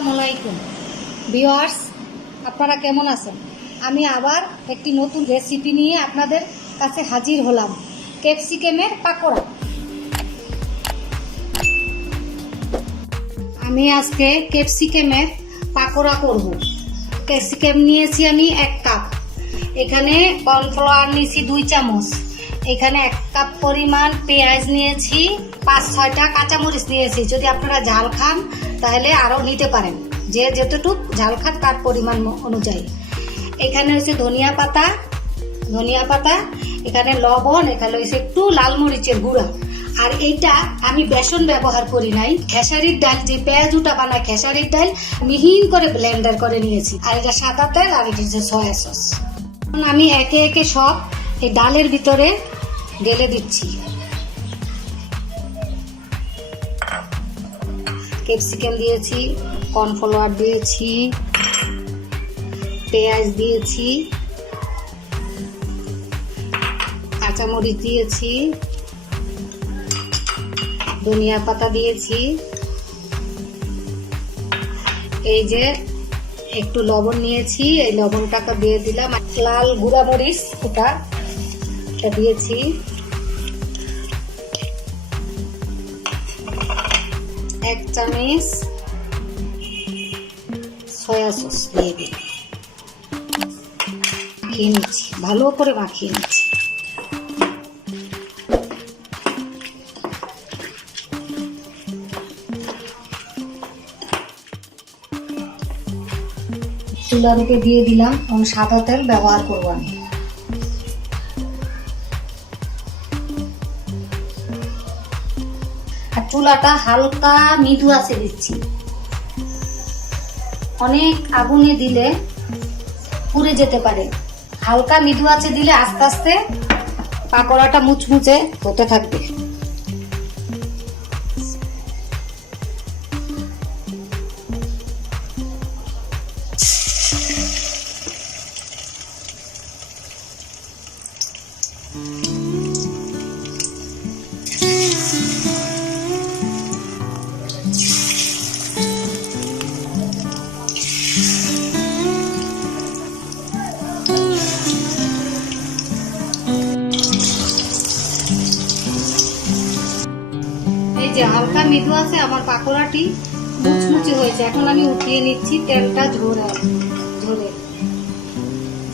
আসসালামু আলাইকুম ভিউয়ার্স, আপনারা কেমন আছেন? আমি আবার একটি নতুন রেসিপি নিয়ে আপনাদের কাছে হাজির হলাম। ক্যাপসিকামের পাকোড়া। আমি আজকে ক্যাপসিকামের পাকোড়া করব। ক্যাপসিকাম নিয়েছি আমি 1 কাপ। এখানে কর্নফ্লাওয়ার নিয়েছি 2 চামচ। এখানে 1 কাপ পরিমাণ পেঁয়াজ নিয়েছি, 5-6টা কাঁচামরিচ নিয়েছি। যদি আপনারা ঝাল খান তাহলে আরও নিতে পারেন, যে যতটুকু ঝাল খান তার পরিমাণ অনুযায়ী। এখানে হচ্ছে ধনিয়া পাতা, এখানে লবণ, এখানে হচ্ছে একটু লাল মরিচের গুঁড়া। আর এইটা আমি বেসন ব্যবহার করি নাই, খেসারির ডাল, যে পেঁয়াজুটা বানায় খেসারির ডাল মিহিন করে ব্লেন্ডার করে নিয়েছি। আর এটা সাদা তেল, আর এটা হচ্ছে সয়া সস। আমি একে একে সব এই ডালের ভিতরে ঢেলে দিচ্ছি। ক্যাপসিকাম দিয়েছি, কর্নফ্লাওয়ার দিয়েছি, পেঁয়াজ দিয়েছি, কাঁচামরিচ দিয়েছি, ধনিয়া পাতা দিয়েছি। এই যে একটু লবণ নিয়েছি, এই লবণটাকে দিয়ে দিলাম। লাল গুঁড়া মরিচ এটা দিয়েছি। এক চামচ সয়া সস দিয়ে দিই। মাখিয়ে নিচ্ছি, ভালো করে মাখিয়ে নিচ্ছি। চুলা থেকে দিয়ে দিলাম, এবং সাদা তেল ব্যবহার করবো আমি। আর চুলাটা হালকা মৃদু আঁচে দিচ্ছি। অনেক আগুনে দিলে পুড়ে যেতে পারে। হালকা মৃদু আঁচে দিলে আস্তে আস্তে পাকোড়াটা মুচমুচে হতে থাকবে। এই যে হালকা মৃদু আছে, আমার পাকোড়াটি মুচমুচে হয়েছে। এখন আমি উঠিয়ে নিচ্ছি, তেলটা ঝরে।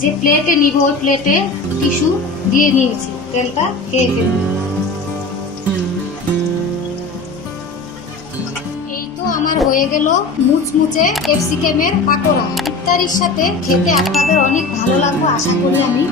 যে প্লেটে নিব ওই প্লেটে টিস্যু দিয়ে নিয়েছি, তেলটা খেয়ে ফেলব। এই তো আমার হয়ে গেল মুচমুচে ক্যাপসিকামের পাকোড়া। ইফতারির সাথে খেতে আপনাদের অনেক ভালো লাগবে আশা করি আমি।